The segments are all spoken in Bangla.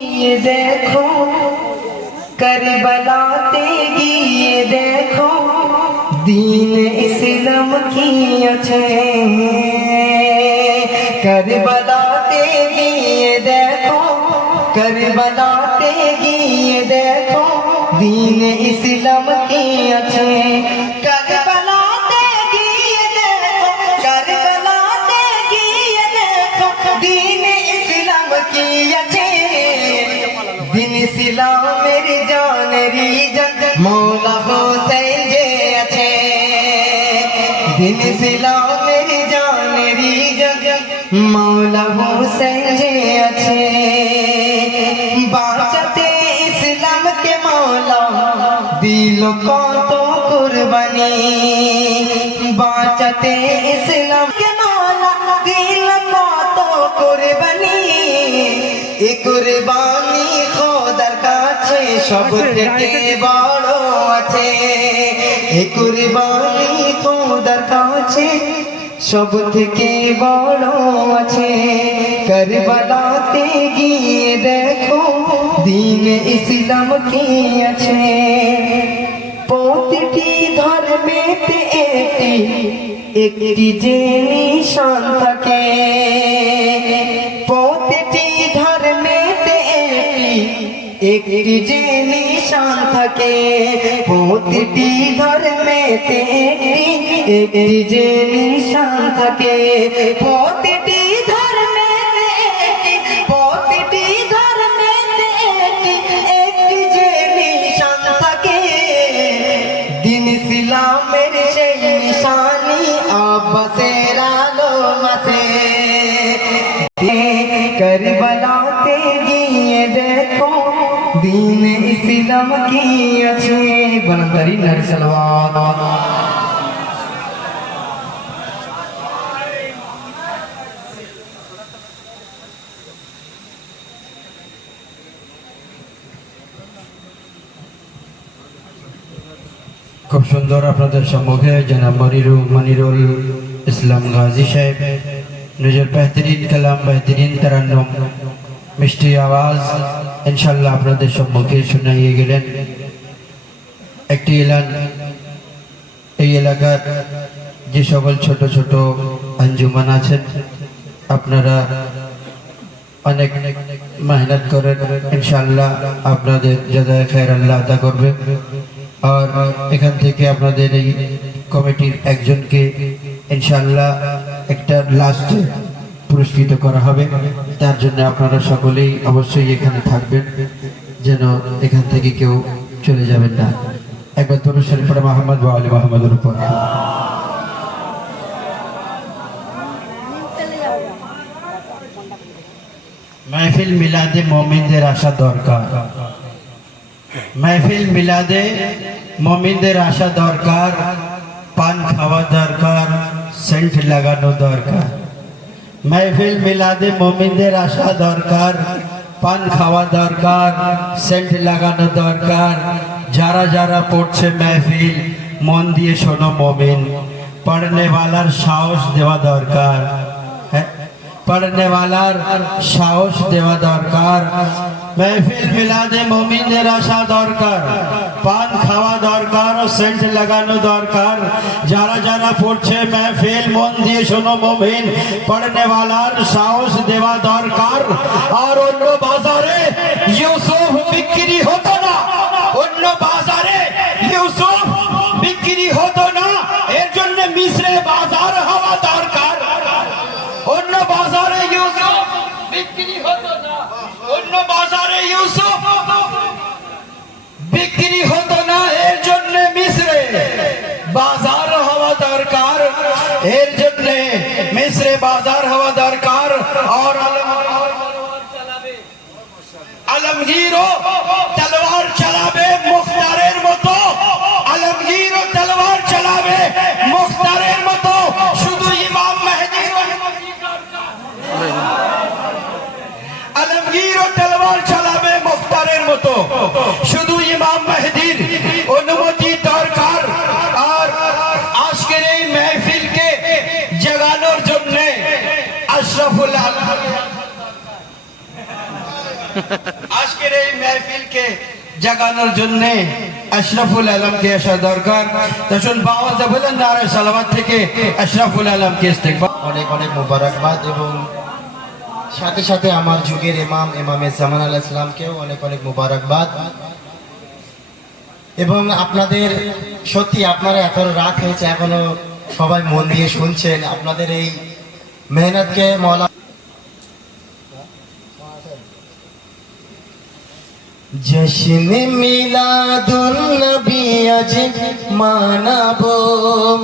ये देखो करबलाते ये देखो दीन इस्लाम की अच्छे करबलाते ये देखो करबलाते ये देखो दीन इस्लाम की अच्छे करबलाते ये देखो करबलाते ये देखो दीन इस्लाम की अच्छे दिन इस्लाम मेरी जान रीजन मौला हुसैन जे अच्छे दिन इस्लाम मेरी जान रीजन मौला हुसैन जे अच्छे बाचते इस्लाम के मौला दिलों को तो कुर्बानी बाचते इस्लाम के मौला दिलों को तो कुर्बानी ए कुर्बानी খোদার কাছে সব থেকে বড় আছে এ কুরবানি খোদার কাছে সব থেকে বড় আছে কারবালাতে গিয়ে দেখো দ্বীন ইসলাম কি আছে প্রতিটি ধর্মেতে একটি যে নিশান থাকে প্রতিটি ধর্মেতে একটি যে নিশান থাকে প্রতিটি ধর্মেতে একটি যে নিশান থাকে প্রতিটি ধর্মেতে প্রতিটি ধর্মেতে একটি যে নিশান থাকে দিন ইসলামের সেই নিশানি আব্বাসের আলো মাসে करबलाते गए देखो दीन इस्लाम की अच्छे बनतरी नर सलवात খুব সুন্দর আপনাদের সম্মুখে জনাব মনিরুল ইসলাম গাজী সাহেব নিজের বেহতরিন কালাম বেহতরিন তারান্নুম মিষ্টি আওয়াজ ইনশাআল্লাহ আপনাদের সম্মুখে শুনাইয়ে গেলেন। একটি এলান, এই এলাকার যে সকল ছোট ছোট আঞ্জুমান আছেন আপনারা অনেক মেহনত করেন, ইনশাআল্লাহ আপনাদের জাযায়ে খায়ের আল্লাহ আতা করবে। আর এখান থেকে আপনাদের এই কমিটির একজনকে ইনশাআল্লাহ একটা লাস্ট পুরস্কৃত করা হবে। তার জন্য আপনারা সকলেই অবশ্যই এখানে থাকবেন, যেন এখান থেকে কেউ চলে যাবেন না। একবার দরুদ শরীফ পড়ে মুহাম্মদ ওয়া আলি মুহাম্মাদের উপর। महफिल मिलादे मोमिनদের আসা দরকার, महफिल मिलादे मोमिनদের আসা দরকার, পান খাওয়া দরকার, সেন্ট লাগানো দরকার। महफिल मिलादे मोमिनদের আসা দরকার, পান খাওয়া দরকার, সেন্ট লাগানো দরকার। যারা যারা পড়ছে महफिल মন দিয়ে শোনো मोमिन, পড়নে वालाর সাহস দেওয়া দরকার, पढ़ने वाला साहस देवा दरकार। महफिल मिलादे मोमिनদের আসা দরকার, পান খাওয়া দরকার ও সেন্ট লাগানো দরকার। যারা যারা পড়ছে महफिल মন দিয়ে শোনো মোমিন, পড়নে वालाর সাহস দেওয়া দরকার। আর অন্য বাজারে ইউসুফ বিক্রি হতো না, অন্য বাজারে ইউসুফ বিক্রি হতো না, এর জন্য মিশরে বাজার হওয়া দরকার। অন্য বাজারে ইউসুফ বিক্রি হতো না, অন্য বাজারে ইউসুফ বিক্রি হতো না, এর জন্য মিশরে বাজার হওয়া দরকার, এর জন্য মিশরে বাজার হওয়া দরকার। আর আলমগীরও তলোয়ার চালাবে মুখতারের মতো, আলমগীরও তলোয়ার চালাবে মুখতারের মতো। শুধু ইমাম মেহেদী আলমগীর তলোয়ার চালাবে মুখতারের মতো, শুধু ইমাম মেহেদীর অনুমতি দরকার। আর আজকের এই महफिलকে জাগানোর জন্য আশরাফুল আজকের এই মেহফিলকে জাগানোর জন্য আশরাফুল আলমকে আসা দরকার। তখন বাওয়াজে বলেন নারে সালাওয়াত থেকে আশরাফুল আলমকে ইস্তেকবাল। অনেক অনেক মোবারকবাদ এবং সাথে সাথে আমার যুগের ইমামে জামান আলাইহিস সালামকেও অনেক অনেক মোবারকবাদ। এবং আপনাদের সত্যি আপনারা এত রাত হয়েছে এখনো সবাই মন দিয়ে শুনছেন। আপনাদের এই মেহনতকে মওলা জশ্ন মিলাদুন নবী আজ মানাবো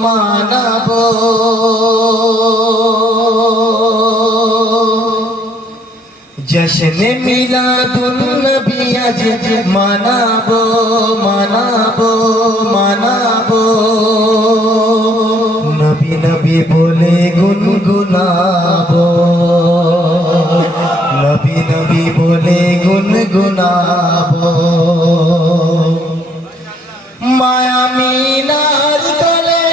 মানাবো, জশ্ন মিলাদুন নবী আজ মানাবো মানাবো মানাবো, নবী নবী বলে গুনগুনাবো, নবী নবী বলে গুনগুনাবো। মায়া মিনার তলে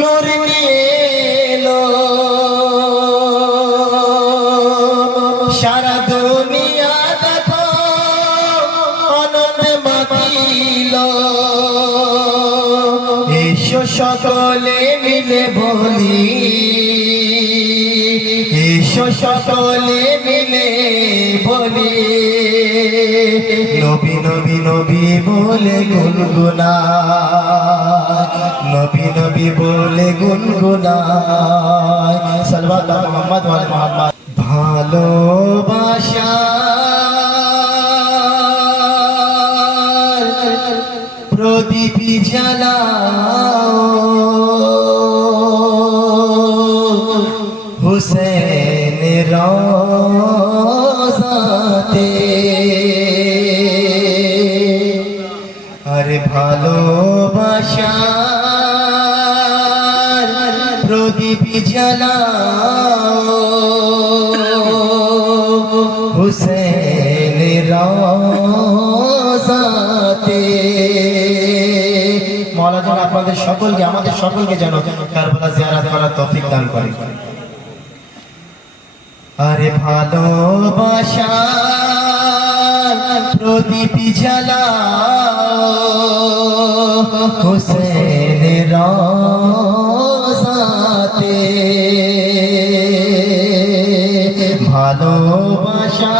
নূর নিয়ে এলো, সারা দুনিয়া দেখো আনন্দে মাতিল। এসো সকলে মিলে বলি, এসো সকলে মিলে বলি, নবী নবী নবী বলে গুনগুনায়, নবী নবী বলে গুনগুনায়। সাল্লাল্লাহু মুহাম্মদ ওয়া আলি মুহাম্মদ। ভালোবাসা প্রদীপ জ্বালাও হুসেন রওজাতে, আরে ভালোবাসা প্রদীপ জ্বালাও হুসেন রওজাতে। মাওলা যেন আপনাদের সকলকে আমাদের সকলকে যেন কারবালা জিয়ারত করার তৌফিক দান করে। আরে ভালোবাসা প্রদীপ জ্বালাও হুসেন রওজাতে, ভালোবাসা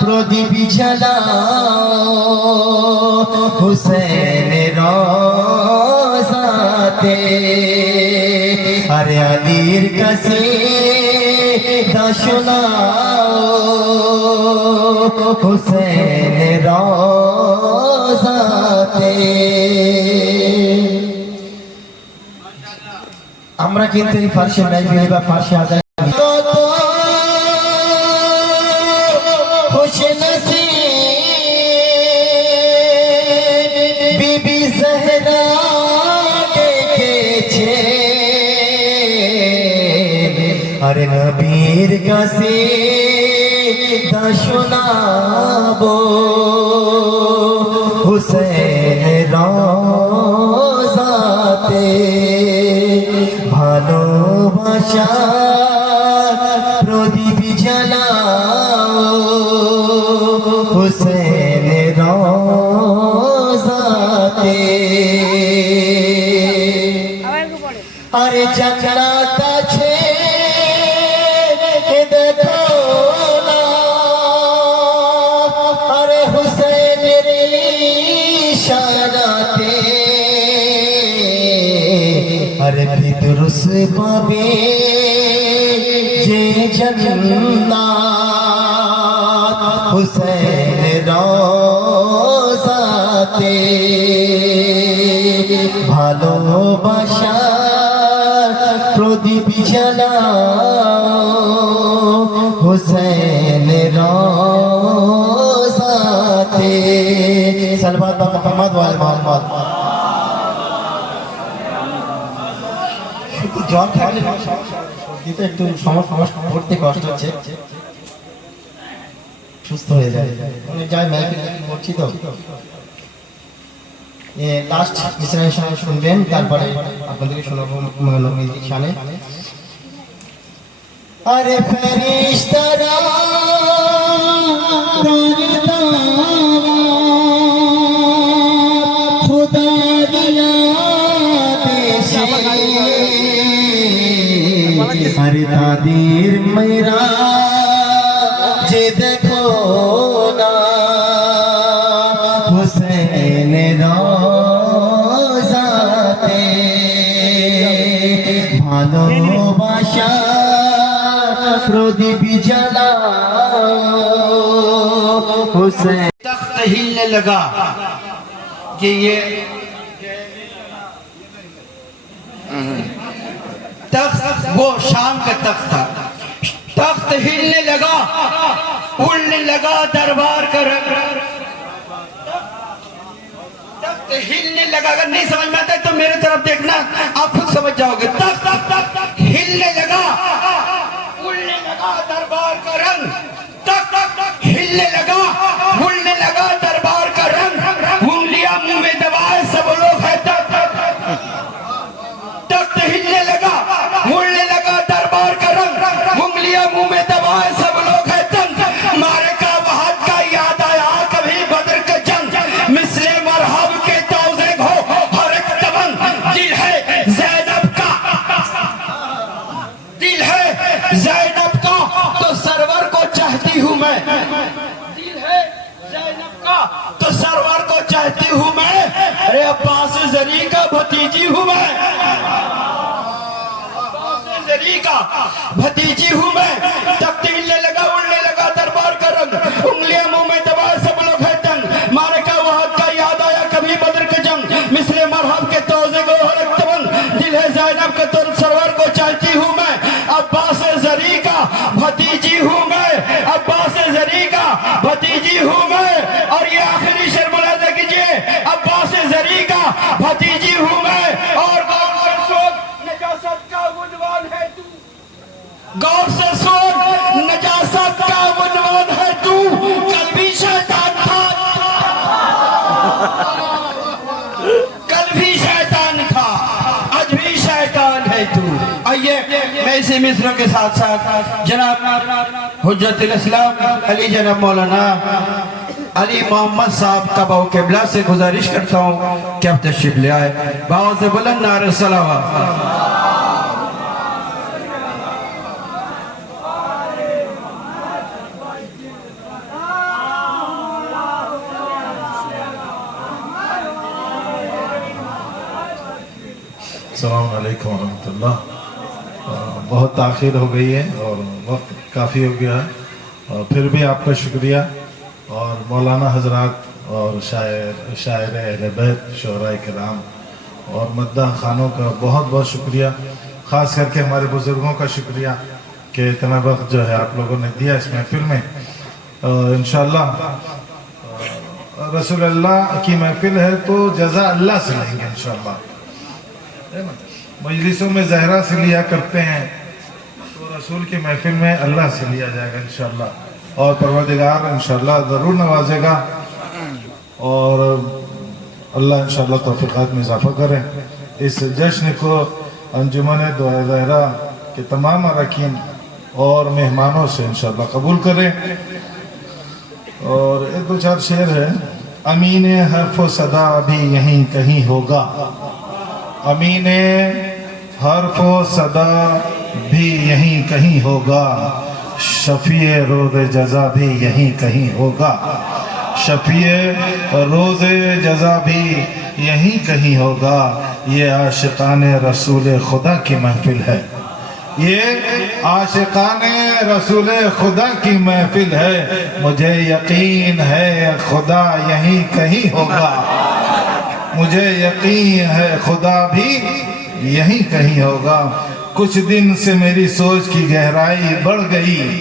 প্রদীপ জ্বালাও হুসেন রওজাতে, আরে আলীর কাছে শোনাও হুসেন রওজাতে। আমরা কিন্তু এই ফার্সি মেহফিল বা ফার্সি আজান খুশ নসিব বিবি জহরা দেখেছে, আরে নবীর কাছে শোনাবো হুসেন রওজাতে, ভালোবাসা প্রদীপ জ্বালাও হুসেন রওজাতে। আরে জান্নাত আছে দেখো না, আরে হুসেনের ইশারাতে, আরে ফিরদৌস পাবে যে জান্নাত হুসেন রওজাতে, ভালোবাসা প্রদীপ জ্বালাও হুসেন রওজাতে। সাল্লাল্লাহু আলা মুহাম্মদ ওয়া আলি মুহাম্মদ। শুধু জ্বর থাকলে সর্দিতে একটু সমস্যা পড়তে কষ্ট হচ্ছে, সুস্থ হয়ে যায় অনেক যায় মেহফিল করছি তো। লাস্ট ইসরায়েল শুনবেন, তারপরে আপনাদেরকে শোনাবো মিউজিক শানে। আরে ফেরেশতারা میرا جے دیکھو نا حسین روزاتے بھالو باشا پردیپ جلاؤ حسین. تخت ہلنے لگا کہ یہ تخت وہ شام کا تخت تھا. تخت ہلنے لگا، اڑنے لگا دربار کا رنگ. تخت ہلنے لگا. اگر نہیں سمجھ میں آتا تو میرے طرف دیکھنا، آپ خود سمجھ جاؤ گے. تخت ہلنے لگا، اڑنے لگا دربار کا رنگ. تخت ہلنے لگا، اڑنے لگا دربار کا رنگ. انگلیاں منہ میں دبائے سب لوگ ہیں. تخت ہلنے لگا، اڑنے لگا دربار کا رنگ. انگلیاں منہ میں دبائے سب لوگ ہیں تنگ. مارے کا وحد کا یاد آیا کبھی بدر کا جنگ. مثل مرحب کے توزے ہو ہر ایک تبنگ. دل ہے زینب کا، دل ہے زینب کا تو سرور کو چاہتی ہوں میں. دل ہے زینب کا تو سرور کو چاہتی ہوں میں. ارے عباس زری کا بھتیجی ہوں میں. عباس زری کا بھتیجی ہوں میں. تخت ہلنے لگا، اڑنے لگا دربار کا رنگ. انگلیاں منہ میں دبائے سب لوگ ہیں تنگ. مارے کا وحد کا یاد آیا کبھی بدر کا جنگ. مثل مرحب کے توزے کو ہر ایک تبنگ. دل ہے زینب کا تو سرور کو چاہتی ہوں میں. عباس زری کا بھتیجی ہوں میں. عباس زری کا بھتیجی ہوں میں. اور یہ آخری شعر ملاحظہ کیجئے. عباس زری کا بھتیجی ہوں میں. اور غور سے سن نجاست کا عنوان ہے تو. غور سے سن نجاست کا عنوان ہے تو. کل بھی شیطان تھا، کل بھی شیطان تھا، آج بھی شیطان ہے تو. آئیے میں اسی مصرع کے ساتھ ساتھ جناب حجت الاسلام علی جناب مولانا علی محمد صاحب کا باو قبلہ سے گزارش کرتا ہوں کہ آپ تشریف لے آئے. باو سے بلند نعرہ صلوات. السلام علیکم ورحمۃ اللہ. بہت تاخیر ہو گئی ہے اور وقت کافی ہو گیا ہے، اور پھر بھی آپ کا شکریہ اور مولانا حضرات اور شاعر اہل بیت شعراء کرام اور مداح خانوں کا بہت بہت شکریہ. خاص کر کے ہمارے بزرگوں کا شکریہ کہ اتنا وقت جو ہے آپ لوگوں نے دیا اس محفل میں. انشاءاللہ رسول اللہ کی محفل ہے تو جزا اللہ سے لیں گے انشاءاللہ. مجلسوں میں زہرا سے لیا کرتے ہیں تو رسول کی محفل میں اللہ سے لیا جائے گا انشاءاللہ. اور پروردگار انشاءاللہ ضرور نوازے گا اور اللہ انشاءاللہ توفیقات میں اضافہ کرے. اس جشن کو انجمن دعائے زہرا کے تمام اراکین اور مہمانوں سے انشاءاللہ قبول کرے. اور ایک دو چار شعر ہے. امین حرف و صدا بھی یہیں کہیں ہوگا. امین حرف و صدا بھی یہیں کہیں ہوگا. شفیع روز جزا بھی یہیں کہیں ہوگا. شفیع روز جزا بھی یہیں کہیں ہوگا. یہ عاشقان رسول خدا کی محفل ہے. یہ عاشقان رسول خدا کی محفل ہے. مجھے یقین ہے خدا یہیں کہیں ہوگا. مجھے یقین ہے خدا بھی یہیں کہیں ہوگا. کچھ دن سے میری سوچ کی گہرائی بڑھ گئی.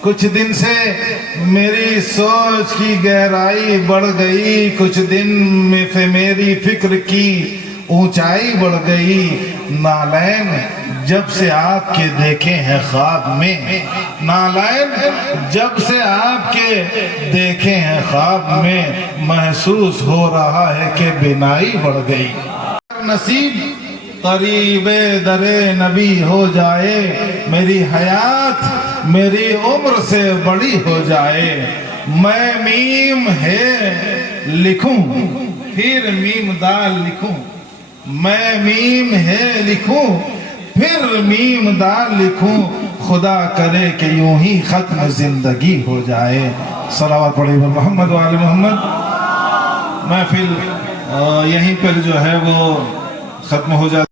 کچھ دن سے میری سوچ کی گہرائی بڑھ گئی. کچھ دن میں سے میری فکر کی اونچائی بڑھ گئی. نالین جب سے آپ کے دیکھے ہیں خواب میں. نالین جب سے آپ کے دیکھے ہیں خواب میں. محسوس ہو رہا ہے کہ بینائی بڑھ گئی. نصیب قریب در نبی ہو جائے. میری حیات میری عمر سے بڑی ہو جائے. میں میم ہے لکھوں پھر میم دال لکھوں. میں میم ہے لکھوں پھر میم دال لکھوں. खुदा करे कि यूं ही खत्म जिंदगी हो जाए। सलावत पढ़े मोहम्मद वाले मोहम्मद। महफिल यहीं पर जो है वो खत्म हो जाती